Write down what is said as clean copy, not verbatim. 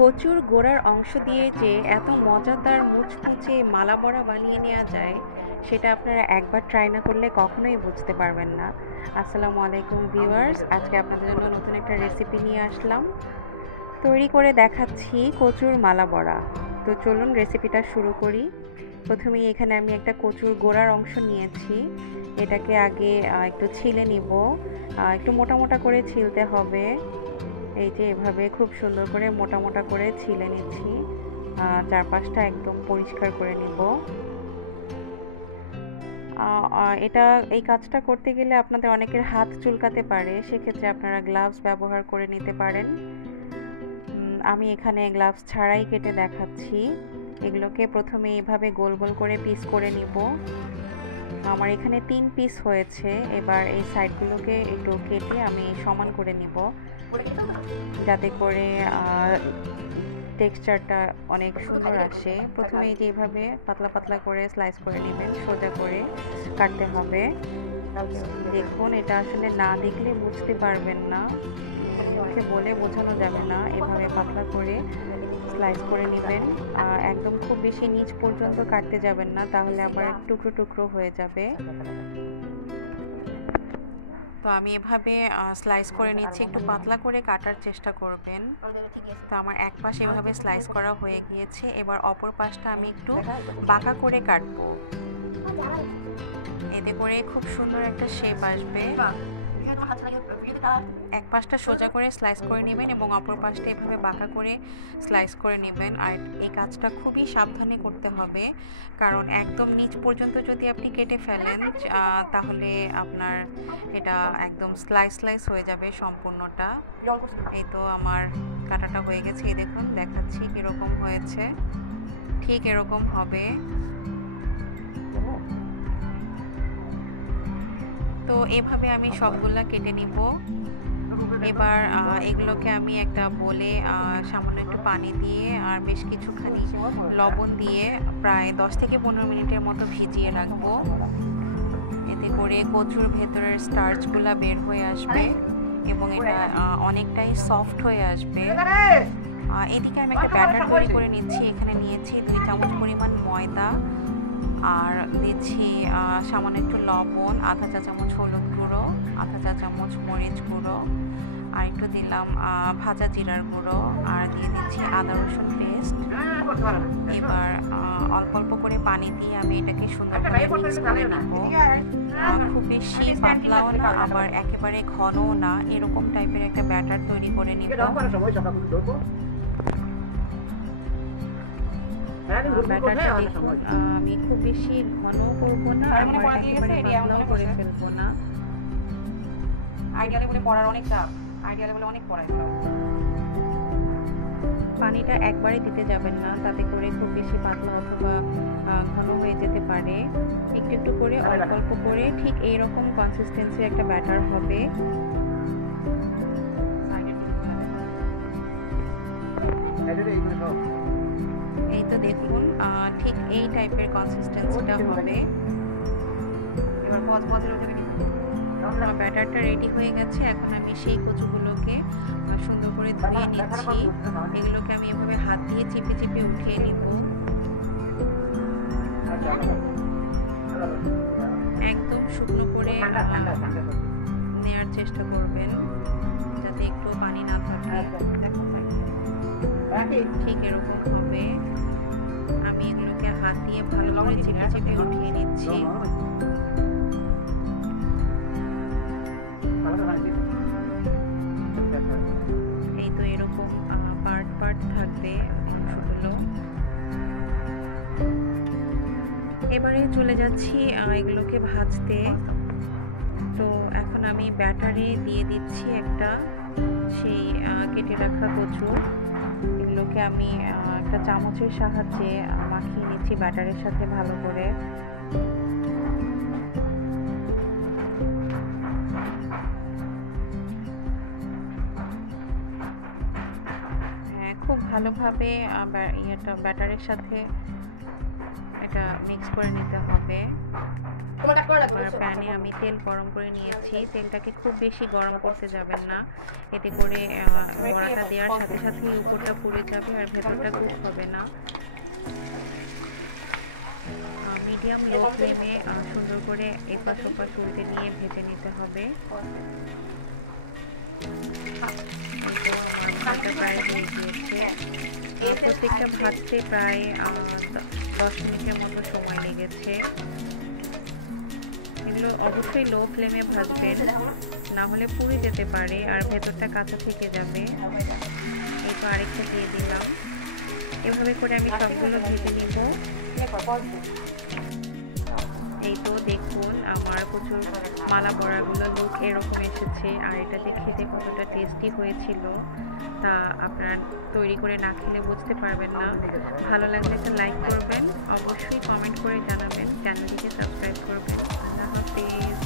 কচুর গোড়ার অংশ দিয়ে যে এত মজাদার মুচমুচে মালা বড়া বানিয়ে নেওয়া যায় সেটা আপনারা একবার ট্রাই না করলে কখনোই বুঝতে পারবেন না। আসসালামু আলাইকুম ভিউয়ার্স, আজকে আপনাদের জন্য নতুন একটা রেসিপি নিয়ে আসলাম। তৈরি করে দেখাচ্ছি কচুর মালা বড়া। তো চলুন রেসিপিটা শুরু করি। প্রথমেই এখানে আমি একটা কচুর গোড়ার অংশ নিয়েছি। এটাকে আগে একটু ছিলে নিব। একটু মোটা মোটা করে ছিলতে হবে। এই যে এভাবে খুব সুন্দর করে মোটা মোটা করে ছিলে নিচ্ছি। চারপাশটা একদম পরিষ্কার করে নিব। এই কাজটা করতে গেলে আপনাদের অনেকের হাত চুলকাতে পারে, সেক্ষেত্রে আপনারা গ্লাভস ব্যবহার করে নিতে পারেন। আমি এখানে গ্লাভস ছাড়াই কেটে দেখাচ্ছি। এগুলোকে প্রথমে এইভাবে গোল গোল করে পিস করে নিব। আমার এখানে 3 পিস হয়েছে। এবার এই সাইডগুলোকে একটু কেটে আমি সমান করে নিব, যাতে করে টেক্সচারটা অনেক সুন্দর আসে। প্রথমে এই যে এইভাবে পাতলা পাতলা করে স্লাইস করে নেবেন, সোজা করে কাটতে হবে। দেখুন, এটা আসলে না দেখলে বুঝতে পারবেন না, মুখে বলে বোঝানো যাবে না। এভাবে পাতলা করে স্লাইস করে নেবেন। একদম খুব বেশি নিচ পর্যন্ত কাটতে যাবেন না, তাহলে আবার টুকরো টুকরো হয়ে যাবে। তো আমি এভাবে স্লাইস করে নিচ্ছি, একটু পাতলা করে কাটার চেষ্টা করবেন। তো আমার এক পাশ এভাবে স্লাইস করা হয়ে গিয়েছে। এবার অপর পাশটা আমি একটু বাঁকা করে কাটবো, এতে করে খুব সুন্দর একটা শেপ আসবে। এক পাশটা সোজা করে স্লাইস করে নেবেন এবং অপর পাশটা এভাবে বাঁকা করে স্লাইস করে নেবেন। আর এই কাজটা খুবই সাবধানে করতে হবে, কারণ একদম নিচ পর্যন্ত যদি আপনি কেটে ফেলেন তাহলে আপনার এটা একদম স্লাইস হয়ে যাবে সম্পূর্ণটা। এই তো আমার কাটাটা হয়ে গেছে। এই দেখুন, দেখাচ্ছি কীরকম হয়েছে। ঠিক এরকম হবে। তো এভাবে আমি সবগুলা কেটে নিব। এবার এগুলোকে আমি একটা বলে সামান্য একটু পানি দিয়ে আর বেশ কিছুখানি লবণ দিয়ে প্রায় 10 থেকে 15 মিনিটের মতো ভিজিয়ে রাখবো। এতে করে কচুর ভেতরের স্টার্চগুলা বের হয়ে আসবে এবং এটা অনেকটাই সফট হয়ে আসবে। এদিকে আমি একটা ব্যাটার তৈরি করে নিচ্ছি। এখানে নিয়েছি 2 চামচ পরিমাণ ময়দা, আর দিচ্ছি সামান্য একটু লবণ, আধা চা চামচ হলুদ গুঁড়ো, আধা চা চামচ মরিচ গুঁড়ো, আর একটু দিলাম ভাজা জিরার গুঁড়ো, আর দিয়ে দিচ্ছি আদা রসুন পেস্ট। এবার অল্প অল্প করে পানি দিয়ে আমি এটাকে সুন্দর করে মিক্স করে নেব। খুব বেশি পাতলাও না, আবার একেবারে ঘনও না, এরকম টাইপের একটা ব্যাটার তৈরি করে নিব। ব্যাটারটা দেখুন, আমি খুব বেশি ঘন করবো না, আবার একেবারে পাতলাও করে ফেলবো না। পানিটা একবারে দিতে যাবেন না, তাতে করে খুব বেশি পাতলা অথবা ঘন হয়ে যেতে পারে। একটু একটু করে অল্প অল্প করে ঠিক এইরকম কনসিস্টেন্সির একটা ব্যাটার হবে। এই তো দেখুন, ঠিক এই টাইপের কনসিস্টেন্সিটা হবে। এবার ব্যাটারটা রেডি হয়ে গেছে। এখন আমি সেই কচুগুলোকে সুন্দর করে ধুয়ে নিচ্ছি। এগুলোকে আমি এভাবে হাত দিয়ে চিপে চিপে উঠিয়ে নিব। একদম শুকনো করে নেয়ার চেষ্টা করবেন, যাতে একটু পানি না থাকে। ঠিক এরকম হবে। আমি এগুলোকে হাত দিয়ে ভালো করে চিপে চিপে উঠিয়ে নিচ্ছি। এই তো এরকম পার্ট পার্ট থাকবে অংশগুলো। এবারে চলে যাচ্ছি এগুলোকে ভাজতে। তো এখন আমি ব্যাটারে দিয়ে দিচ্ছি সেই কেটে রাখা কচু। এগুলোকে আমি একটা চামচের সাহায্যে মাখিয়ে নিচ্ছি ব্যাটারের সাথে ভালো করে। হ্যাঁ, খুব ভালোভাবে ব্যাটারের সাথে এটা মিক্স করে নিতে হবে। আর প্যানে আমি তেল গরম করে নিয়েছি। তেলটাকে খুব বেশি গরম করতে যাবেন না, এতে করে বড়াটা দেওয়ার সাথে সাথেই উপরটা পুড়ে যাবে আর ভেতরটা কুক হবে না। মিডিয়াম লো ফ্লেমে সুন্দর করে এপাশ ওপাশ উল্টে নিয়ে ভেজে নিতে হবে। আমার ভাতটা প্রায় হয়ে গিয়েছে। প্রত্যেকটা ভাজতে প্রায় 10 মিনিটের মতো সময় লেগেছে। এগুলো অবশ্যই লো ফ্লেমে ভাজবেন, না হলে পুড়ে যেতে পারে আর ভেতরটা কাঁচা থেকে যাবে। এই তো আরেকটা দিয়ে দিলাম। এভাবে করে আমি সবগুলো ভেজে নিব। এই তো দেখুন আমার প্রচুর মালা বড়াগুলো লুক এরকম এসেছে আর এটাতে খেতে কতটা টেস্টি হয়েছিল তা আপনারা তৈরি করে না খেলে বুঝতে পারবেন না। ভালো লাগলে একটা লাইক করবেন, অবশ্যই কমেন্ট করে জানাবেন, চ্যানেলটিকে সাবস্ক্রাইব করবেন। আল্লাহ হাফেজ।